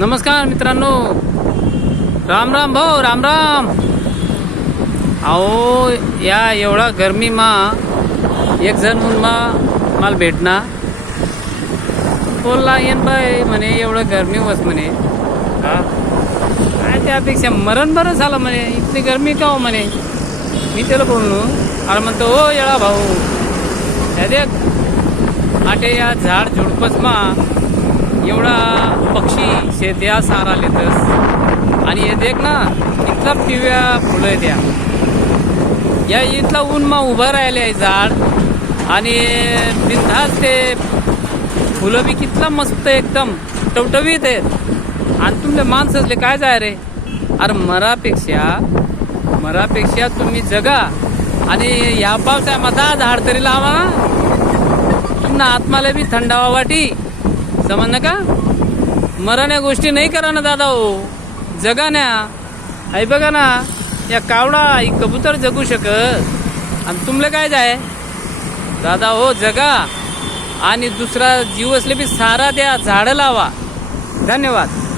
नमस्कार मित्रांनो. राम राम भाऊ राम राम. अहो या एवढा गरमी मा एक जण म्हणून मला भेटना. बोलला येन बाय म्हणे एवढं गरमी होत म्हणे. हा? काय त्यापेक्षा मरण बरं झालं म्हणे. इतकी गरमी का हो म्हणे? मी त्याला बोललो. अरे म्हणतो हो येळा भाऊ. त्या देख आटे या झाड झुडपच मा एवढा पक्षी शेत्या सारा लेतस. आणि हे देख ना इतला पिव्या फुलं आहेत त्या या इथला ऊन मग उभं राहिले आहे झाड. आणि बिंधास ते फुलं बी कितला मस्त एकदम. टवटवीत आहेत. आणि तुमच्या माणसातले काय जाय रे? अरे मरापेक्षा मरापेक्षा तुम्ही जगा. आणि या पावसामध्ये झाड तरी लावा. ना आत्माला बी थंडावा वाटी. समज का? मरण या गोष्टी नाही करा ना दादा हो. जगा ना. आई बघा ना या कावडा ही कबूतर जगू शकत. आणि तुमले काय जाय? दादा हो जगा. आणि दुसरा जीव असले बी सारा द्या झाडं लावा. धन्यवाद.